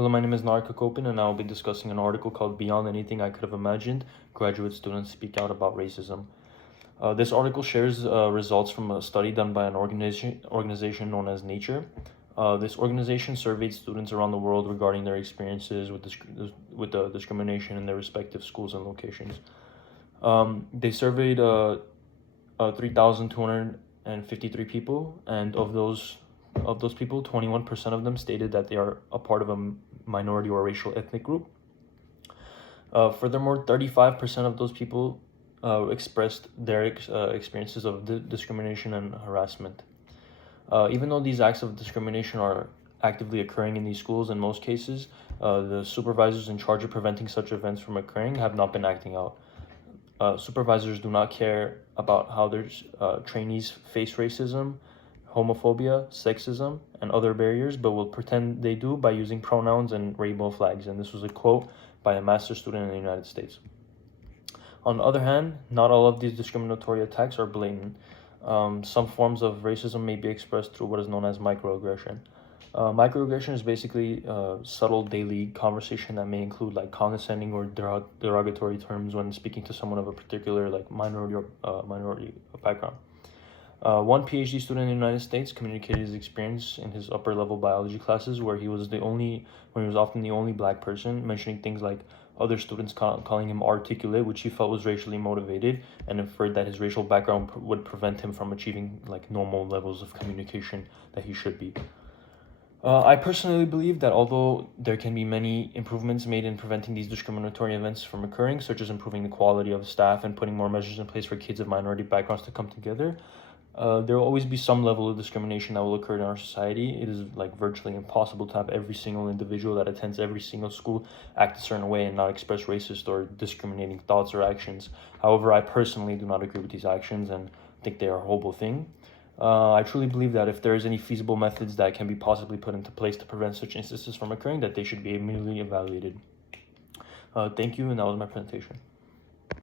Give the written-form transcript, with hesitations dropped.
Hello, my name is Narek Hakopian, and I will be discussing an article called Beyond Anything I Could Have Imagined, Graduate Students Speak Out About Racism. This article shares results from a study done by an organization known as Nature. This organization surveyed students around the world regarding their experiences with discrimination in their respective schools and locations. They surveyed 3,253 people, and of those people, 21% of them stated that they are a part of a minority or racial ethnic group. Furthermore, 35% of those people expressed their experiences of discrimination and harassment. Even though these acts of discrimination are actively occurring in these schools, in most cases, the supervisors in charge of preventing such events from occurring have not been acting out. Supervisors do not care about how their trainees face racism, homophobia, sexism, and other barriers, but will pretend they do by using pronouns and rainbow flags. And this was a quote by a master's student in the United States. On the other hand, not all of these discriminatory attacks are blatant. Some forms of racism may be expressed through what is known as microaggression. Microaggression is basically subtle daily conversation that may include like condescending or derogatory terms when speaking to someone of a particular minority background. One PhD student in the United States communicated his experience in his upper level biology classes where he was often the only black person, mentioning things like other students calling him articulate, which he felt was racially motivated, and inferred that his racial background would prevent him from achieving normal levels of communication that he should be. I personally believe that although there can be many improvements made in preventing these discriminatory events from occurring, such as improving the quality of staff and putting more measures in place for kids of minority backgrounds to come together, there will always be some level of discrimination that will occur in our society. It is virtually impossible to have every single individual that attends every single school act a certain way and not express racist or discriminating thoughts or actions. However, I personally do not agree with these actions and think they are a horrible thing. I truly believe that if there is any feasible methods that can be possibly put into place to prevent such instances from occurring, that they should be immediately evaluated. Thank you, and that was my presentation.